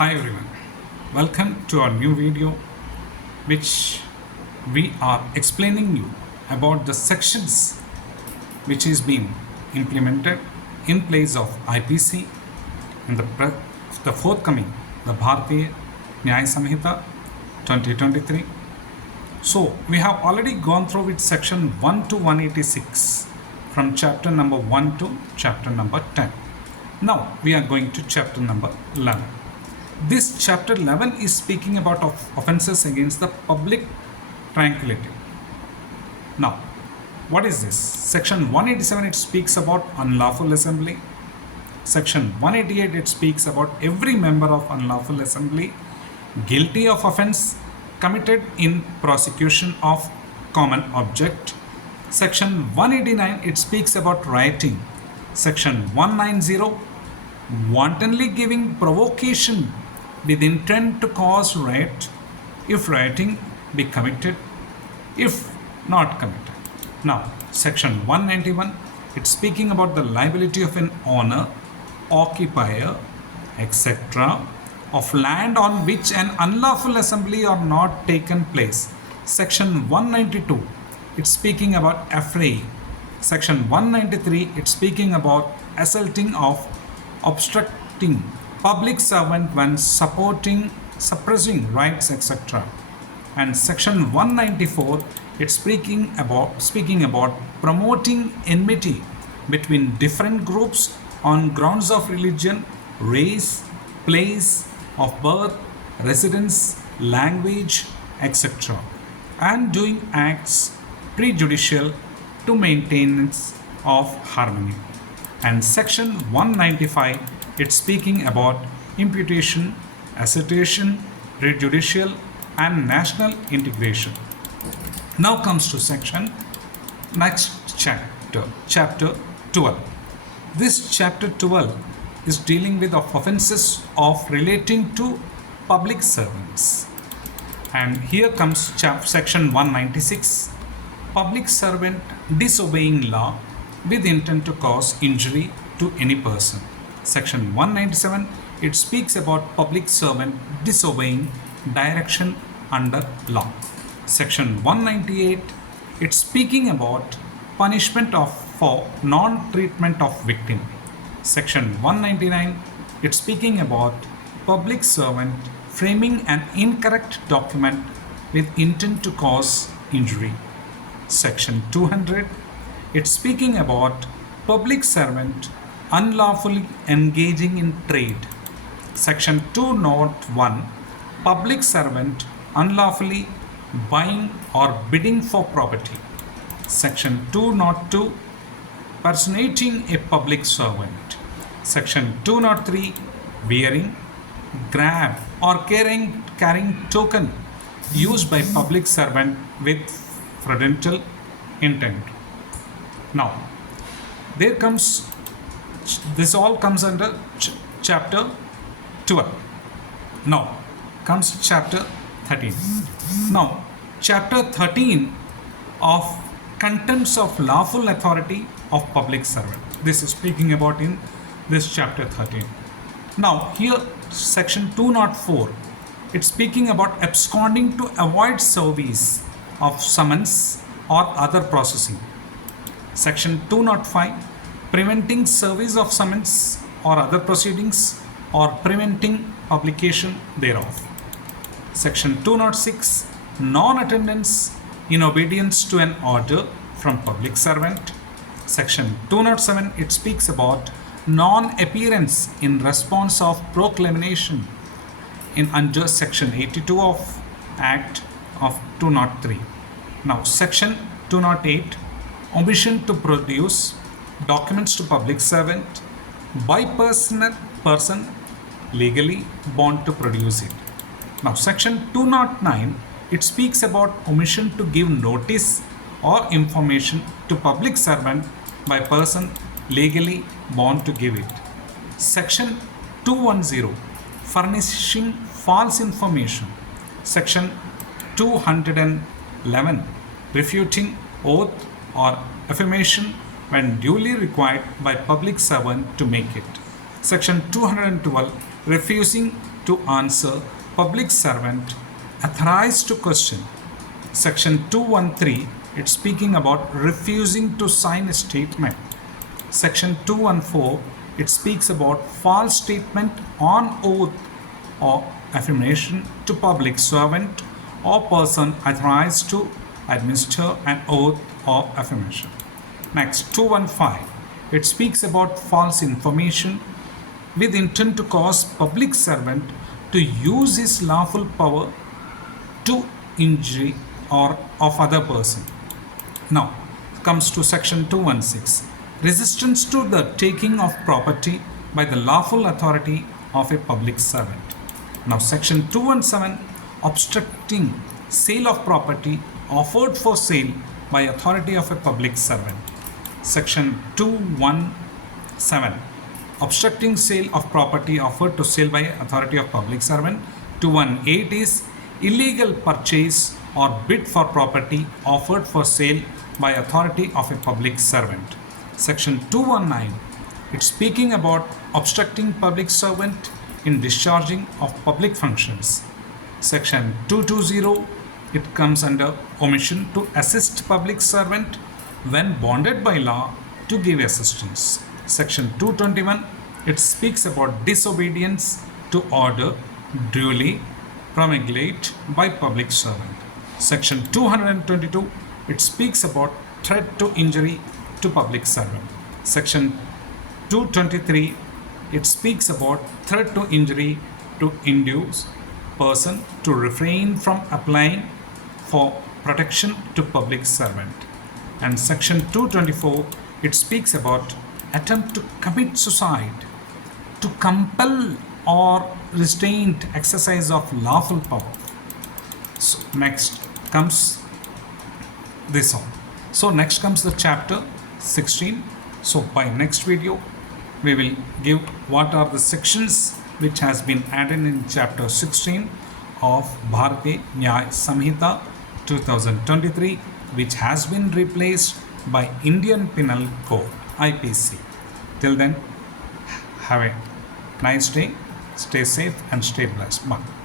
Hi everyone, welcome to our new video which we are explaining you about the sections which is being implemented in place of IPC in the forthcoming the Bharatiya Nyaya Sanhita 2023. So we have already gone through with section 1 to 186 from chapter number 1 to chapter number 10. Now we are going to chapter number 11. This chapter 11 is speaking about offenses against the public tranquility. Now, what is this? Section 187 it speaks about unlawful assembly. Section 188 it speaks about every member of unlawful assembly guilty of offense committed in prosecution of common object. Section 189 it speaks about rioting. Section 190 wantonly giving provocation with intent to cause riot if rioting be committed, if not committed. Now, section 191, it's speaking about the liability of an owner, occupier, etc. of land on which an unlawful assembly or not taken place. Section 192, it's speaking about affray. Section 193, it's speaking about assaulting of obstructing public servant when suppressing rights, etc. And section 194 it's speaking about promoting enmity between different groups on grounds of religion, race, place of birth, residence, language, etc. and doing acts prejudicial to maintenance of harmony. And section 195 it's speaking about imputation, assertion, prejudicial and national integration. Now comes to section next chapter 12. This chapter 12 is dealing with offenses of relating to public servants. And here comes section 196, public servant disobeying law with intent to cause injury to any person. Section 197 it speaks about public servant disobeying direction under law. Section 198 it's speaking about punishment for non-treatment of victim. Section 199 it's speaking about public servant framing an incorrect document with intent to cause injury. Section 200 it's speaking about public servant unlawfully engaging in trade. Section 201 public servant unlawfully buying or bidding for property. Section 202 personating a public servant. Section 203 wearing, grab or carrying token used by public servant with fraudulent intent. Now this all comes under chapter 12. Now comes chapter 13. Now chapter 13 of contempts of lawful authority of public servant. This is speaking about in this chapter 13. Now here section 204 it's speaking about absconding to avoid service of summons or other processing. Section 205 preventing service of summons or other proceedings or preventing publication thereof. Section 206 non-attendance in obedience to an order from public servant. Section 207 it speaks about non-appearance in response of proclamation under section 82 of Act of 203. Now section 208 omission to produce documents to public servant by person legally bound to produce it. Now section 209 it speaks about omission to give notice or information to public servant by person legally bound to give it. Section 210 furnishing false information. Section 211 refuting oath or affirmation when duly required by public servant to make it. Section 212 refusing to answer, public servant authorized to question. Section 213, it's speaking about refusing to sign a statement. Section 214, it speaks about false statement on oath or affirmation to public servant or person authorized to administer an oath or affirmation. Next, 215, it speaks about false information with intent to cause public servant to use his lawful power to injury or of other person. Now comes to section 216, resistance to the taking of property by the lawful authority of a public servant. Now section 217, obstructing sale of property offered for sale by authority of a public servant. Section 217, obstructing sale of property offered to sale by authority of public servant. 218 is illegal purchase or bid for property offered for sale by authority of a public servant. Section 219, it's speaking about obstructing public servant in discharging of public functions. Section 220, it comes under omission to assist public servant when bonded by law to give assistance. Section 221, it speaks about disobedience to order duly promulgated by public servant. Section 222, it speaks about threat to injury to public servant. Section 223, it speaks about threat to injury to induce person to refrain from applying for protection to public servant. And section 224, it speaks about attempt to commit suicide to compel or restrained exercise of lawful power. So next comes this one. So next comes the chapter 16. So by next video we will give what are the sections which has been added in chapter 16 of Bharatiya Nyaya Sanhita 2023, which has been replaced by Indian Penal Code IPC. Till then, have a nice day, stay safe and stay blessed. Bye.